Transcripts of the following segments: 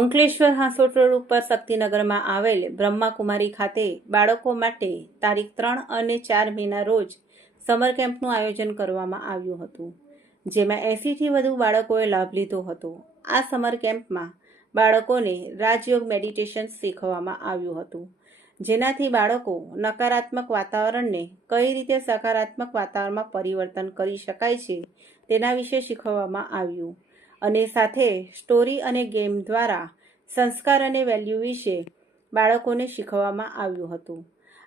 Ankleshwar Hansot road ઉપર શક્તિનગરમાં આવેલ બ્રહ્માકુમારી ખાતે બાળકો માટે તારીખ 3 અને 4 મેના રોજ સમર કેમ્પનું આયોજન કરવામાં આવ્યું હતું, જેમાં 80થી વધુ બાળકોએ લાભ લીધો હતો. આ સમર કેમ્પમાં બાળકોને રાજયોગ મેડિટેશન શીખવવામાં આવ્યું હતું, જેનાથી બાળકો નકારાત્મક વાતાવરણને કઈ રીતે સકારાત્મક વાતાવરણમાં પરિવર્તન કરી શકાય છે તેના વિશે શીખવવામાં આવ્યું અને સાથે સ્ટોરી અને ગેમ દ્વારા સંસ્કાર અને વેલ્યુ વિશે બાળકોને શીખવવામાં આવ્યું હતું.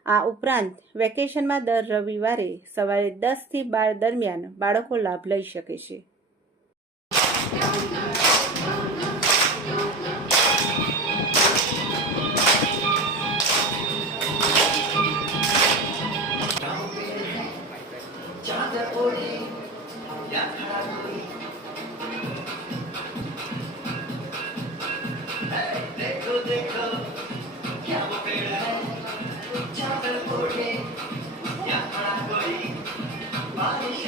આ ઉપરાંત વેકેશનમાં દર રવિવારે સવારે 10 થી 12 દરમિયાન બાળકો લાભ લઈ શકે છે. देखो देखो क्या वो पेड़ है चादर ओढ़े यहाँ कोई बारिश